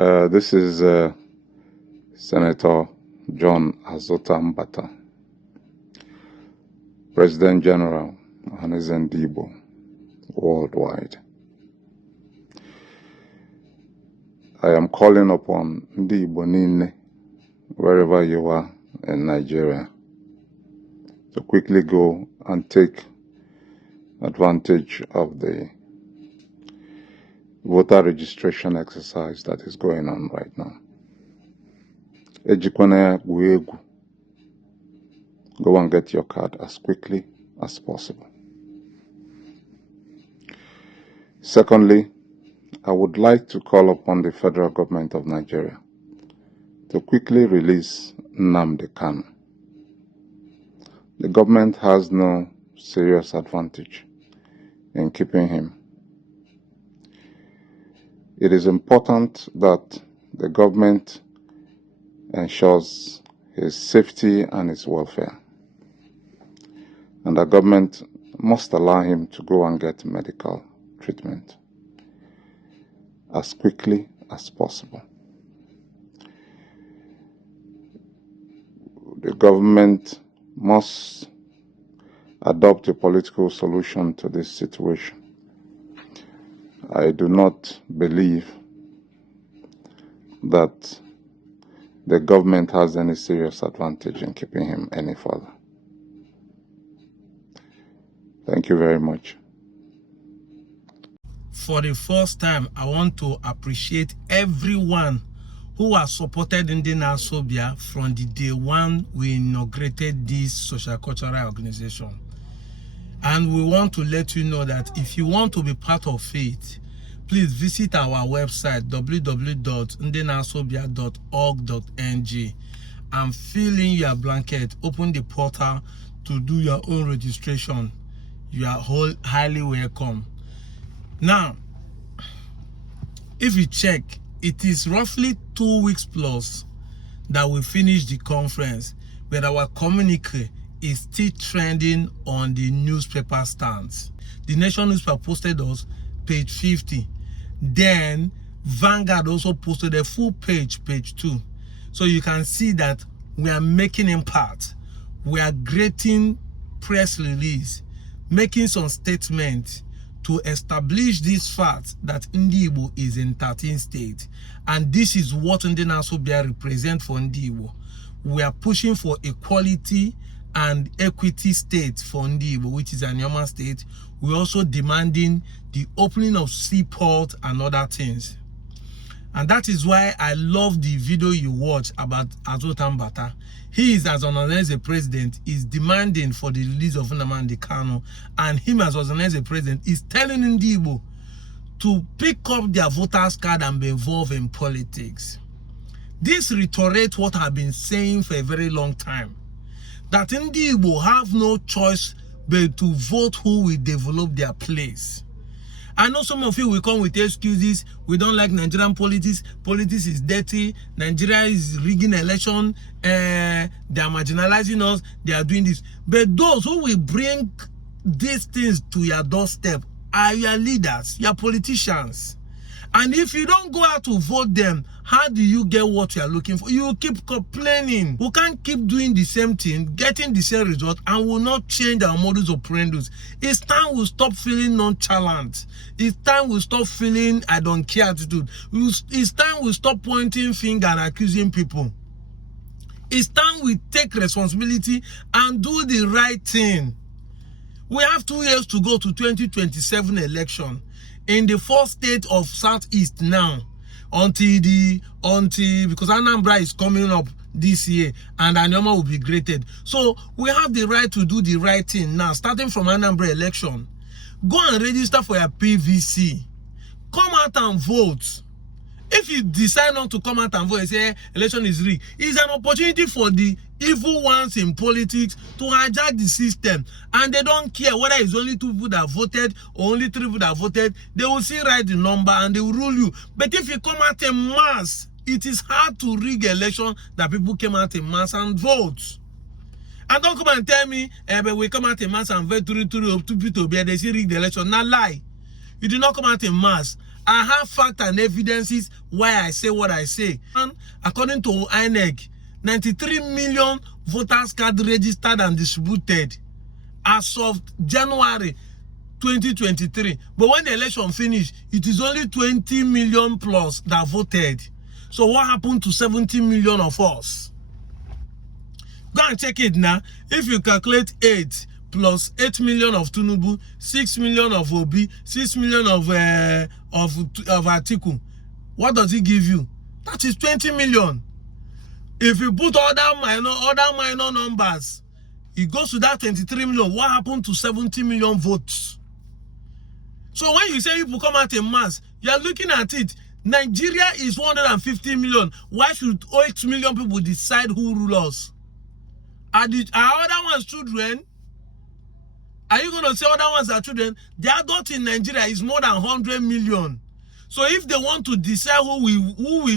This is Senator John Azota Mbata, President General Ndibo worldwide. I am calling upon Ndibo Nine, wherever you are in Nigeria, to quickly go and take advantage of the voter registration exercise that is going on right now. Go and get your card as quickly as possible. Secondly, I would like to call upon the federal government of Nigeria to quickly release Nnamdi Kanu. The government has no serious advantage in keeping him. It is important that the government ensures his safety and his welfare, and the government must allow him to go and get medical treatment as quickly as possible. The government must adopt a political solution to this situation. I do not believe that the government has any serious advantage in keeping him any further. Thank you very much. For the first time, I want to appreciate everyone who has supported Indian Asobia from the day one we inaugurated this social cultural organization. And we want to let you know that if you want to be part of it, please visit our website www.indianasobia.org.ng and fill in your blanket. Open the portal to do your own registration. You are highly welcome. Now, if you check, it is roughly 2 weeks plus that we finish the conference, but our communique is still trending on the newspaper stands. The Nation newspaper posted us page 50. Then Vanguard also posted a full page, page 2. So you can see that we are making impact. We are creating press release, making some statements to establish this fact that Ndibo is in 13 states. And this is what Indian Asobia represents for Ndibo. We are pushing for equality and equity state for Ndibo, which is a normal state. We're also demanding the opening of seaport and other things. And that is why I love the video you watch about Azota Mbata. He is, as a president, is demanding for the release of Nnamdi Kanu, and him as a president is telling Ndibo to pick up their voters card and be involved in politics. This reiterates what I've been saying for a very long time, that Ndibo have no choice but to vote who will develop their place. I know some of you will come with excuses. We don't like Nigerian politics. Politics is dirty. Nigeria is rigging election. They are marginalizing us. They are doing this. But those who will bring these things to your doorstep are your leaders, your politicians. And if you don't go out to vote them, how do you get what you are looking for? You keep complaining. We can't keep doing the same thing, getting the same result, and will not change our modus operandi. It's time we stop feeling nonchalant. It's time we stop feeling I don't care attitude. It's time we stop pointing finger and accusing people. It's time we take responsibility and do the right thing. We have 2 years to go to 2027 election. In the 4th state of Southeast now, because Anambra is coming up this year and Anambra will be graded. So we have the right to do the right thing now, starting from Anambra election. Go and register for your PVC. Come out and vote. If you decide not to come out and vote and say election is rigged, it's an opportunity for the evil ones in politics to hijack the system. And they don't care whether it's only 2 people that voted or only 3 people that voted. They will still write the number and they will rule you. But if you come out in mass, it is hard to rig election that people came out in mass and vote. And don't come and tell me, but we come out in mass and vote 2 people to be they see rig the election. Not lie. You did not come out in mass. I have fact and evidences why I say what I say. And according to MNK, 93 million voters card registered and distributed as of January 2023. But when the election finished, it is only 20 million plus that voted. So what happened to 70 million of us? Go and check it now. If you calculate 8 plus 8 million of Tinubu, 6 million of Obi, 6 million of Atiku, what does it give you? That is 20 million. If you put other minor numbers, it goes to that 23 million. What happened to 70 million votes? So when you say people come out in mass, you are looking at it. Nigeria is 150 million. Why should 8 million people decide who rules us? Are other ones children? Are you going to say other ones are children? The adult in Nigeria is more than 100 million. So if they want to decide who will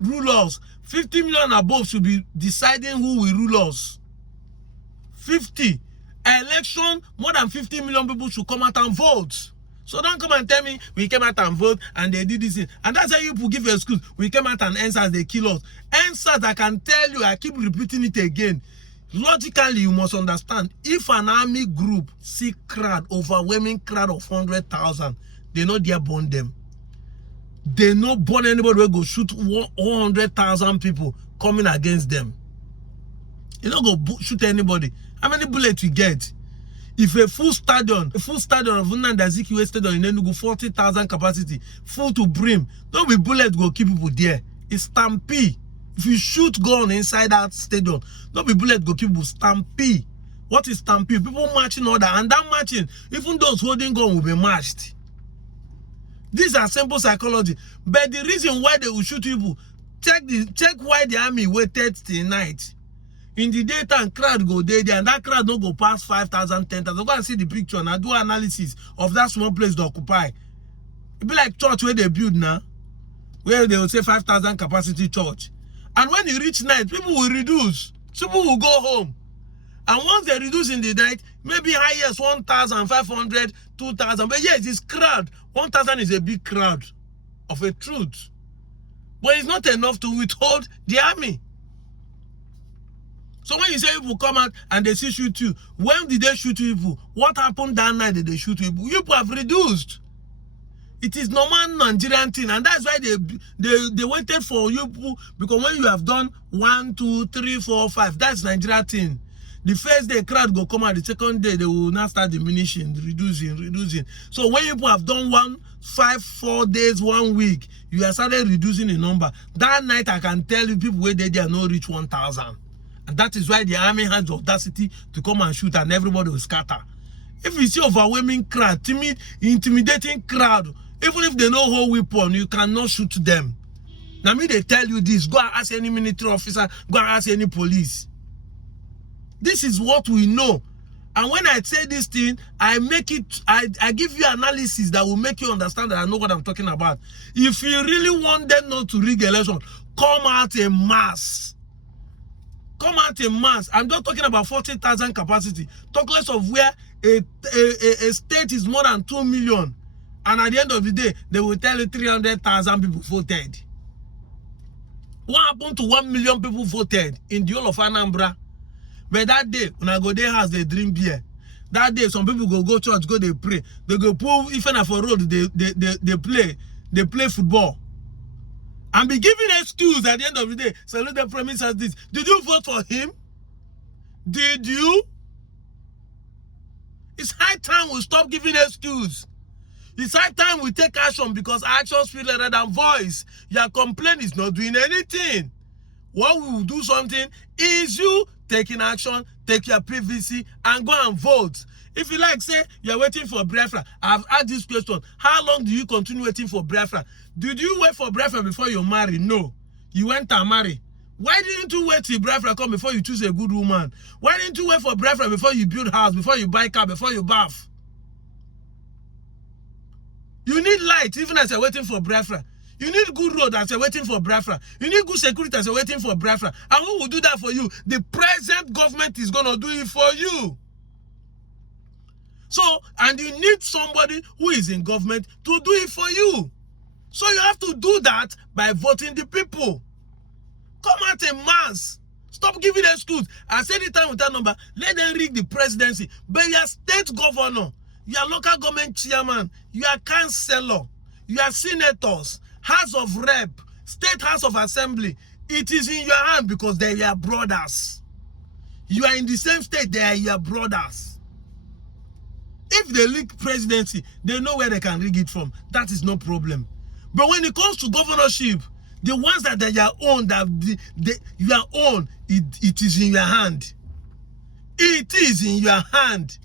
rule us, 50 million above should be deciding who will rule us. 50. Election, more than 50 million people should come out and vote. So don't come and tell me we came out and vote and they did this thing. And that's how you people give excuse. We came out and answers, they kill us. Answers, I can tell you, I keep repeating it again. Logically, you must understand, if an army group see crowd, overwhelming crowd of 100,000, they know they burn them. They know burn anybody will go shoot 100,000 people coming against them. You don't go shoot anybody. How many bullets you get? If a full stadion of Nnamdi Azikiwe Stadium in Enugu, 40,000 capacity, full to brim, don't be bullet go keep people there. It's stampede. If you shoot gun inside that stadium, don't be bullet go keep people. Stampede. What is stampede? People marching order, and that marching, even those holding gun will be marched. These are simple psychology. But the reason why they will shoot people, check why the army waited till night. In the daytime, crowd go there, and that crowd don't go past 5,000, 10,000. Go and see the picture and do analysis of that small place to occupy. It be like church where they build now, where they will say 5,000 capacity church. And when you reach night, people will reduce. People will go home. And once they reduce in the night, maybe highest 1,500, 2,000. But yes, it's crowd. 1,000 is a big crowd of a truth. But it's not enough to withhold the army. So when you say people come out and they see shoot you, when did they shoot people? What happened that night that they shoot people? You people have reduced. It is normal Nigerian thing, and that's why they waited for you people, because when you have done 1, 2, 3, 4, 5, that's Nigerian thing. The first day crowd go come out, the second day they will now start diminishing, reducing. So when people have done 1, 5, 4 days, 1 week, you have started reducing the number. That night I can tell you people where they are not reach 1,000. And that is why the army has the audacity to come and shoot, and everybody will scatter. If you see overwhelming crowd, intimidating crowd, even if they know hold weapon, you cannot shoot them. Now me they tell you this, go and ask any military officer, go and ask any police. This is what we know. And when I say this thing, I give you analysis that will make you understand that I know what I'm talking about. If you really want them not to rig election, come out in mass. Come out in mass. I'm not talking about 40,000 capacity. Talk less of where a state is more than 2 million. And at the end of the day, they will tell you 300,000 people voted. What happened to 1 million people voted in the whole of Anambra? But that day, when I go their house, they drink beer. That day, some people go church, go they pray. They go pull, even if a road, they play football. And be giving excuse at the end of the day. So let them promise us this. Did you vote for him? Did you? It's high time we stop giving excuse. It's high time we take action, because action speaks louder than voice. Your complaint is not doing anything. What we will do something is you taking action, take your PVC and go and vote. If you like, say, you're waiting for Biafra. I've asked this question. How long do you continue waiting for Biafra? Did you wait for Biafra before you marry? No. You went and marry. Why didn't you wait till Biafra come before you choose a good woman? Why didn't you wait for Biafra before you build house, before you buy car, before you bath? You need light even as you're waiting for Biafra. You need good road as you're waiting for Biafra. You need good security as you're waiting for Biafra. And who will do that for you? The present government is going to do it for you. So, and you need somebody who is in government to do it for you. So you have to do that by voting the people. Come out in mass. Stop giving excuse. I said it time with that number. Let them rig the presidency. But you are state governor, you are local government chairman, you are councillor, you are senators, house of rep, state house of assembly. It is in your hand because they are your brothers. You are in the same state, they are your brothers. If they rig presidency, they know where they can rig it from. That is no problem. But when it comes to governorship, the ones that are your own, your own, it is in your hand. It is in your hand.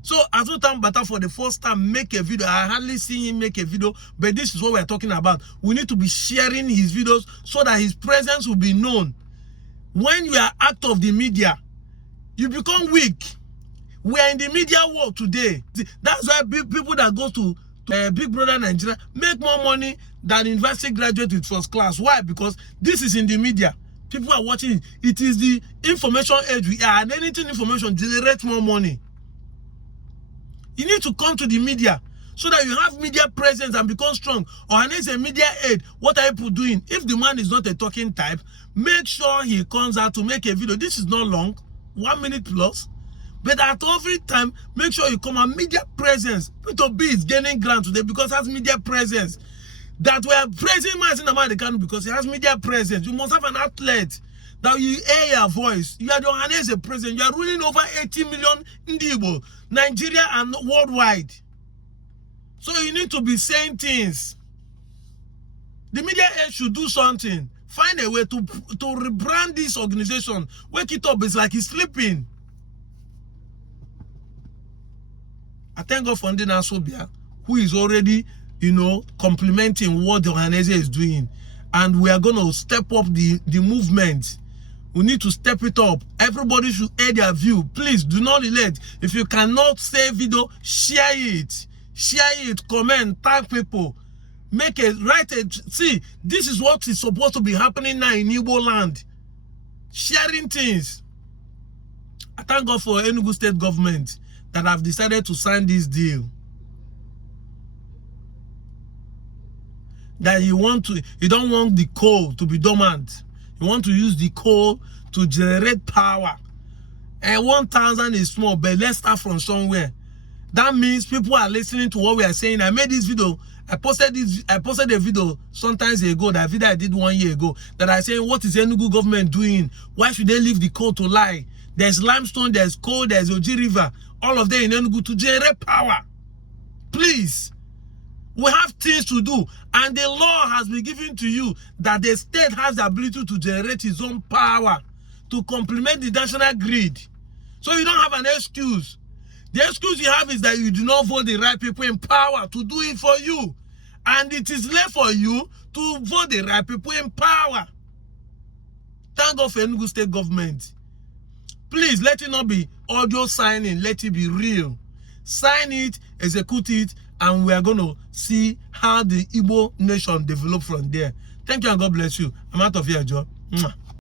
So, as we talk about for the first time, make a video. I hardly see him make a video, but this is what we are talking about. We need to be sharing his videos so that his presence will be known. When you are out of the media, you become weak. We are in the media world today. That's why people that go to Big Brother Nigeria make more money than university graduate with first class. Why? Because this is in the media. People are watching it. It is the information age we are, and anything information generates more money. You need to come to the media so that you have media presence and become strong. Or as a media aid, what are people doing? If the man is not a talking type, make sure he comes out to make a video. This is not long, 1 minute plus. But at every time, make sure you come on media presence. P2B is gaining ground today because it has media presence. That we are praising Mazin American because it has media presence. You must have an outlet that you air your voice. You are the one as a president. You are ruling over 80 million Indigo, Nigeria and worldwide. So you need to be saying things. The media should do something. Find a way to rebrand this organization. Wake it up. It's like he's sleeping. I thank God for Ndina Sobia, who is already, complimenting what the organization is doing. And we are going to step up the movement. We need to step it up. Everybody should air their view. Please do not relent. If you cannot save video, share it. Share it, comment, tag people. Write it. See, this is what is supposed to be happening now in Igbo land. Sharing things. I thank God for Enugu state government that have decided to sign this deal. That you don't want the coal to be dormant. You want to use the coal to generate power. And 1,000 is small, but let's start from somewhere. That means people are listening to what we are saying. I made this video. I posted a video sometimes ago, that video I did 1 year ago, that I say, what is the Enugu government doing? Why should they leave the coal to lie? There's limestone, there's coal, there's Oji River, all of them in Enugu to generate power. Please. We have things to do, and the law has been given to you that the state has the ability to generate its own power to complement the national grid. So you don't have an excuse. The excuse you have is that you do not vote the right people in power to do it for you. And it is left for you to vote the right people in power. Thank God for Enugu state government. Please, let it not be audio signing. Let it be real. Sign it, execute it, and we are going to see how the Igbo nation develop from there. Thank you and God bless you. I'm out of here, Joe.